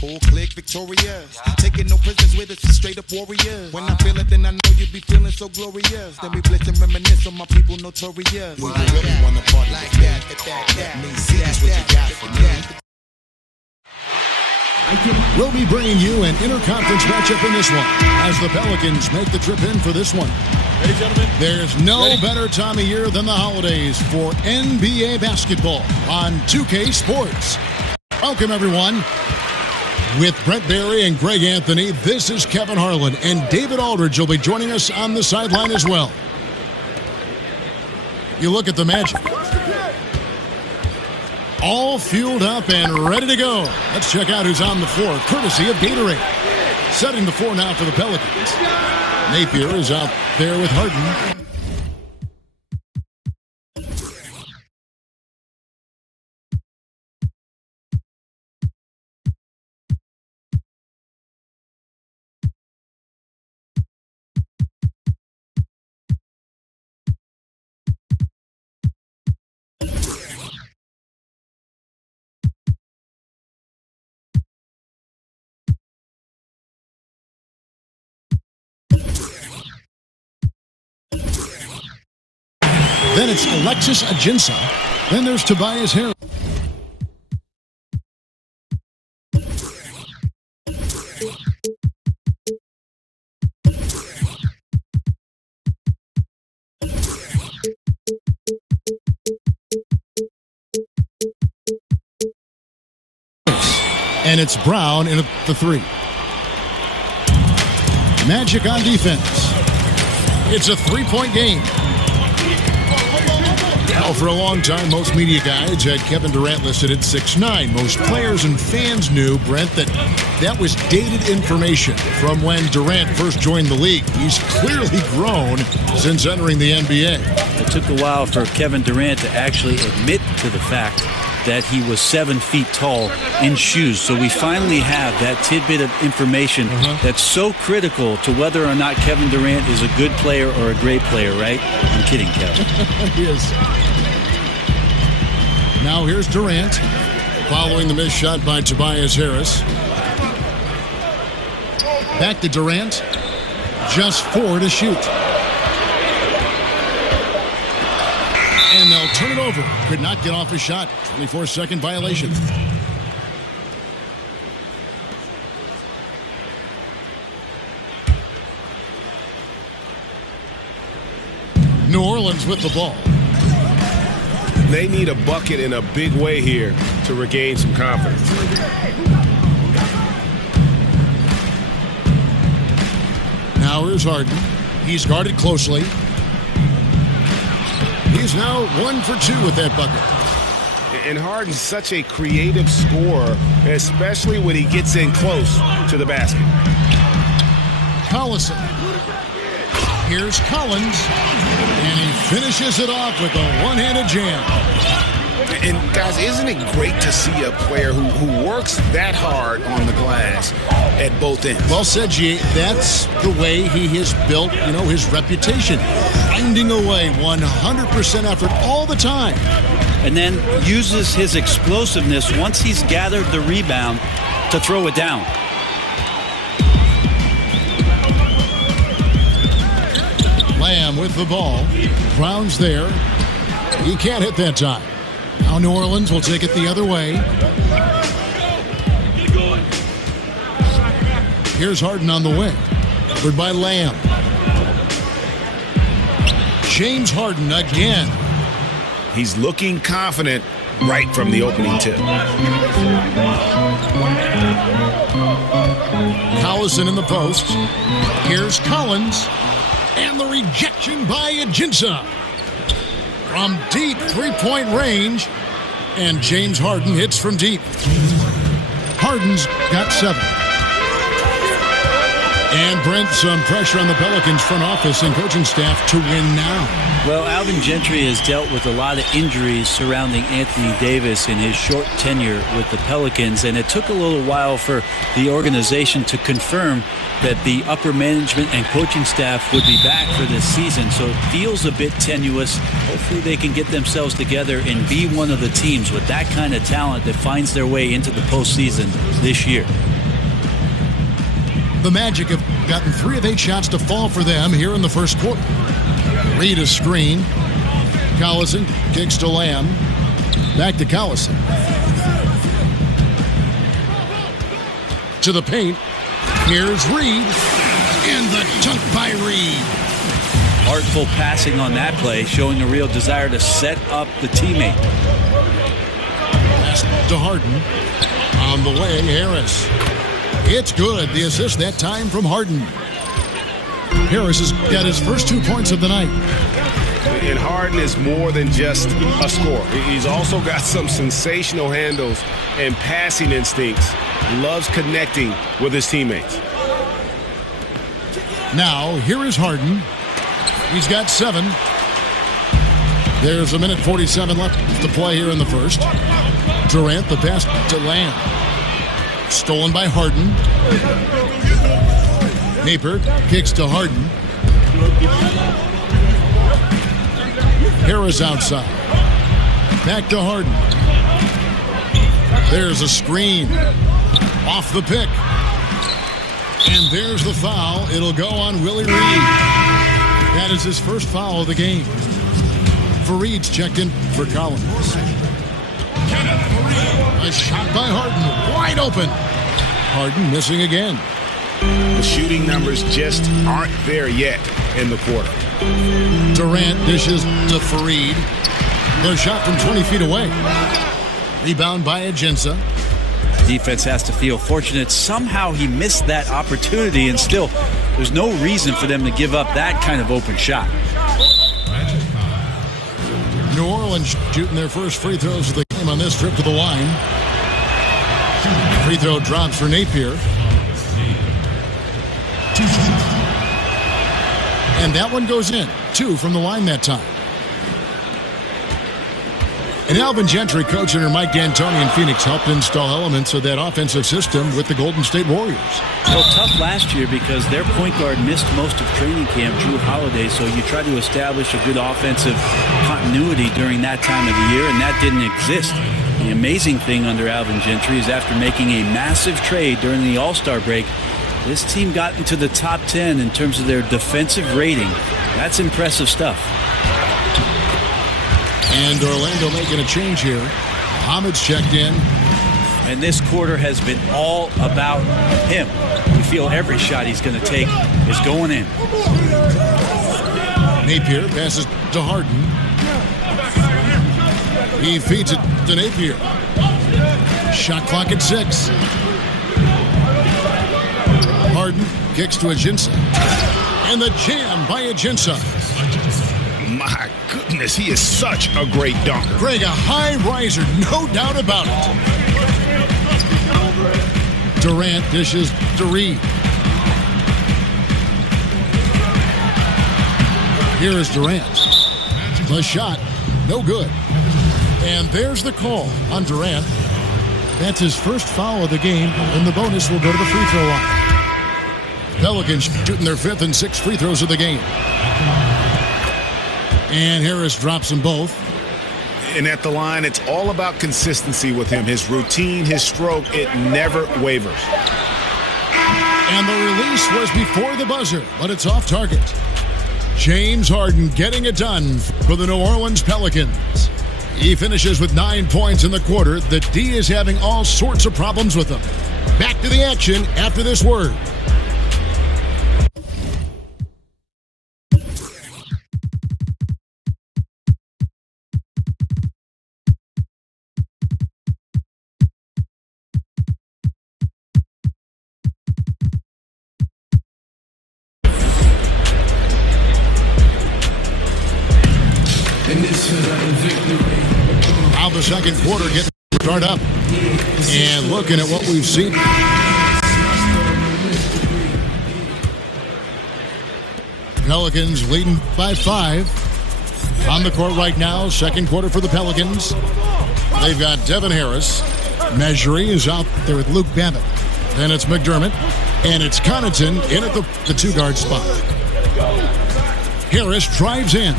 Whole clique victorious. Taking no prisoners with us, straight up warriors. When I feel it, then I know you be feeling so glorious. Then we blitz and reminisce on my people notorious. We really wanna party like that. Me, see that's what you got for me. We'll be bringing you an interconference matchup in this one as the Pelicans make the trip in for this one. Ready, gentlemen? There's no better time of year than the holidays for NBA basketball on 2K Sports. Welcome, everyone. With Brent Barry and Greg Anthony, this is Kevin Harlan, and David Aldridge will be joining us on the sideline as well. You look at the Magic. All fueled up and ready to go. Let's check out who's on the floor, courtesy of Gatorade. Setting the floor now for the Pelicans. Napier is out there with Harden. Then it's Alexis Ajinça. Then there's Tobias Harris. And it's Brown in the three. Magic on defense. It's a three-point game. Now, for a long time, most media guides had Kevin Durant listed at 6'9". Most players and fans knew, Brent, that was dated information from when Durant first joined the league. He's clearly grown since entering the NBA. It took a while for Kevin Durant to actually admit to the fact that he was 7 feet tall in shoes. So we finally have that tidbit of information that's so critical to whether or not Kevin Durant is a good player or a great player, right? I'm kidding, Kevin. He is. Now here's Durant, following the missed shot by Tobias Harris. Back to Durant. Just 4 to shoot. And they'll turn it over. Could not get off a shot. 24-second violation. New Orleans with the ball. They need a bucket in a big way here to regain some confidence. Now here's Harden. He's guarded closely. He's now 1 for 2 with that bucket. And Harden's such a creative scorer, especially when he gets in close to the basket. Collison. Here's Collins. And he finishes it off with a one-handed jam. And, guys, isn't it great to see a player who works that hard on the glass at both ends? Well said, G. That's the way he has built, his reputation. Finding a way, 100% effort all the time. And then uses his explosiveness once he's gathered the rebound to throw it down. Lamb with the ball. Brown's there. He can't hit that time. Now New Orleans will take it the other way. Here's Harden on the wing. Covered by Lamb. James Harden again. He's looking confident right from the opening tip. Collison in the post. Here's Collins. And the rejection by Ajinça. From deep three-point range. And James Harden hits from deep. Harden's got 7. And Brent, some pressure on the Pelicans front office and coaching staff to win now. Well, Alvin Gentry has dealt with a lot of injuries surrounding Anthony Davis in his short tenure with the Pelicans, and it took a little while for the organization to confirm that the upper management and coaching staff would be back for this season. So it feels a bit tenuous. Hopefully they can get themselves together and be one of the teams with that kind of talent that finds their way into the postseason this year. The Magic have gotten 3 of 8 shots to fall for them here in the first quarter. Reed a screen. Collison kicks to Lamb. Back to Collison. To the paint. Here's Reed. And the dunk by Reed. Artful passing on that play, showing a real desire to set up the teammate. Pass to Harden. On the way, Harris. It's good. The assist that time from Harden. Harris has got his first 2 points of the night. And Harden is more than just a scorer. He's also got some sensational handles and passing instincts. Loves connecting with his teammates. Now, here is Harden. He's got 7. There's 1:47 left to play here in the first. Durant, the pass to Lamb. Stolen by Harden. Napier kicks to Harden. Harris outside. Back to Harden. There's a screen. Off the pick. And there's the foul. It'll go on Willie Reed. That is his first foul of the game. Fareed's checked in for Collins. A shot by Harden. Wide open. Harden missing again. The shooting numbers just aren't there yet in the quarter. Durant dishes to Fareed. The shot from 20 feet away. Rebound by Ajinça. Defense has to feel fortunate. Somehow he missed that opportunity, and still, there's no reason for them to give up that kind of open shot. New Orleans shooting their first free throws of the game on this trip to the line. Free throw drops for Napier. And that one goes in. 2 from the line that time. And Alvin Gentry, coach under Mike D'Antoni in Phoenix, helped install elements of that offensive system with the Golden State Warriors. Well, tough last year because their point guard missed most of training camp, Drew Holiday, so you try to establish a good offensive continuity during that time of the year, and that didn't exist. The amazing thing under Alvin Gentry is after making a massive trade during the All-Star break, this team got into the top 10 in terms of their defensive rating. That's impressive stuff. And Orlando making a change here. Hamid's checked in. And this quarter has been all about him. You feel every shot he's going to take is going in. Napier passes to Harden. He feeds it to Napier. Shot clock at 6. Harden kicks to Ajinça. And the jam by Ajinça. My goodness, he is such a great dunker. Greg, a high riser, no doubt about it. Durant dishes to Reed. Here is Durant. The shot, no good. And there's the call on Durant. That's his first foul of the game, and the bonus will go to the free throw line. Pelicans shooting their 5th and 6th free throws of the game. And Harris drops them both. And at the line, it's all about consistency with him. His routine, his stroke, it never wavers. And the release was before the buzzer, but it's off target. James Harden getting it done for the New Orleans Pelicans. He finishes with 9 points in the quarter. The D is having all sorts of problems with him. Back to the action after this word. How the second quarter gets started up. And looking at what we've seen. Pelicans leading by 5. On the court right now, second quarter for the Pelicans. They've got Devin Harris. Mejri is out there with Luke Babbitt. Then it's McDermott. And it's Connaughton in at the 2-guard spot. Harris drives in.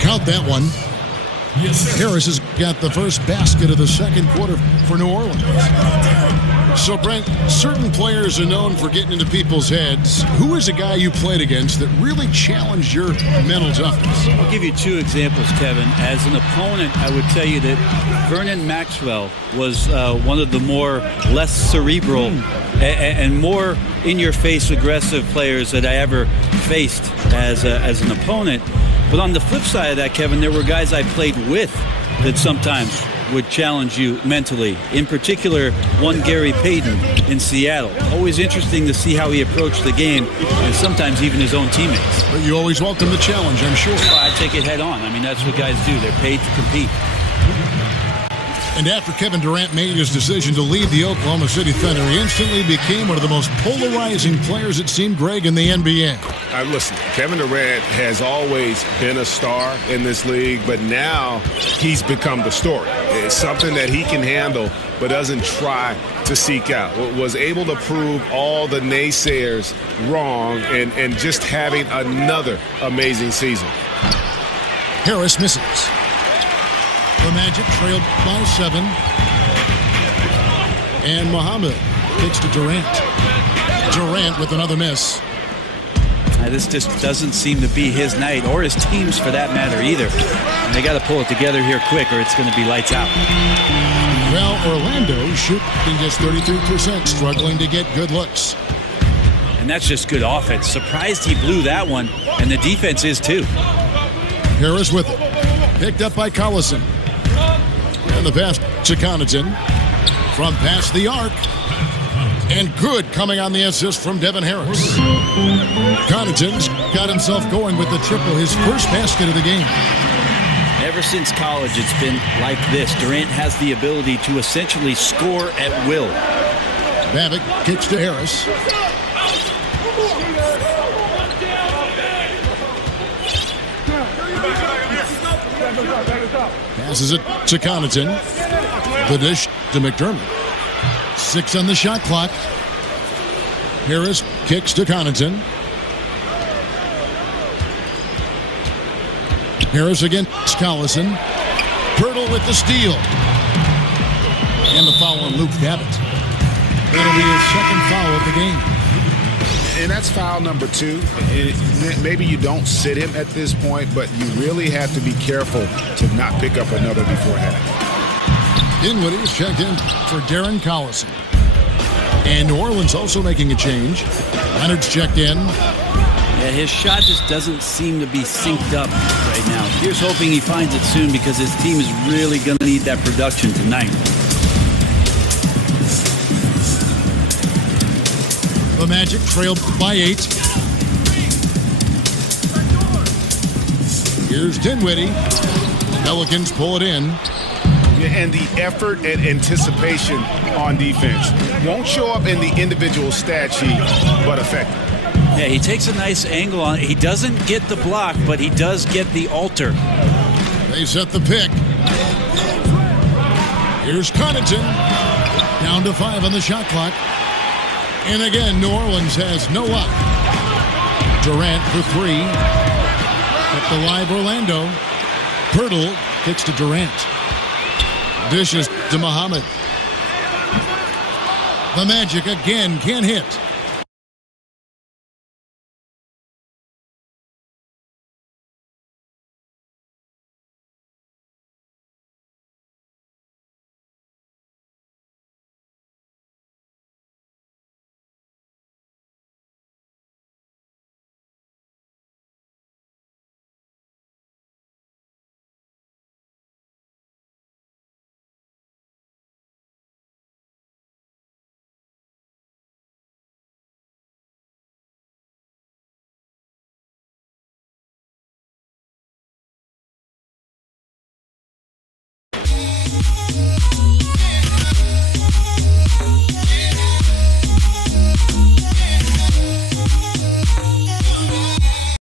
Count that one. Yes, Harris has got the first basket of the second quarter for New Orleans. So, Brent, certain players are known for getting into people's heads. Who is a guy you played against that really challenged your mental toughness? I'll give you two examples, Kevin. As an opponent, I would tell you that Vernon Maxwell was one of the less cerebral and more in-your-face aggressive players that I ever faced as an opponent. But on the flip side of that, Kevin, there were guys I played with that sometimes would challenge you mentally. In particular, one Gary Payton in Seattle. Always interesting to see how he approached the game, and sometimes even his own teammates. But you always welcome the challenge, I'm sure. Well, I take it head on. I mean, that's what guys do. They're paid to compete. And after Kevin Durant made his decision to leave the Oklahoma City Thunder, he instantly became one of the most polarizing players, it seemed, Greg, in the NBA. Listen, Kevin Durant has always been a star in this league, but now he's become the story. It's something that he can handle, but doesn't try to seek out. Was able to prove all the naysayers wrong and just having another amazing season. Harris misses. The Magic trailed by 7. And Muhammad kicks to Durant. Durant with another miss. This just doesn't seem to be his night, or his team's for that matter either. And they got to pull it together here quick, or it's going to be lights out. Well, Orlando shooting just 33%, struggling to get good looks. And that's just good offense. Surprised he blew that one, and the defense is too. Harris with it. Picked up by Collison. And the pass to Connaughton from past the arc. And good coming on the assist from Devin Harris. Connaughton's got himself going with the triple, his first basket of the game. Ever since college, it's been like this. Durant has the ability to essentially score at will. Babbitt kicks to Harris. Passes it to Connaughton. The dish to McDermott. 6 on the shot clock. Harris kicks to Connaughton. Harris against Collison. Pirtle with the steal. And the foul on Luke Babbitt. That'll be his second foul of the game. And that's foul number 2. Maybe you don't sit him at this point, but you really have to be careful to not pick up another before half. Dinwiddie's checked in for Darren Collison. And New Orleans also making a change. Leonard's checked in. Yeah, his shot just doesn't seem to be synced up right now. Here's hoping he finds it soon, because his team is really going to need that production tonight. The Magic trailed by 8. Here's Dinwiddie. Pelicans pull it in. And the effort and anticipation on defense won't show up in the individual stat sheet, but effective. Yeah, he takes a nice angle on it. He doesn't get the block, but he does get the alter. They set the pick. Here's Connaughton. Down to 5 on the shot clock. And again, New Orleans has no luck. Durant for 3. At the live Orlando. Pirtle kicks to Durant. Dishes to Muhammad. The Magic again can't hit.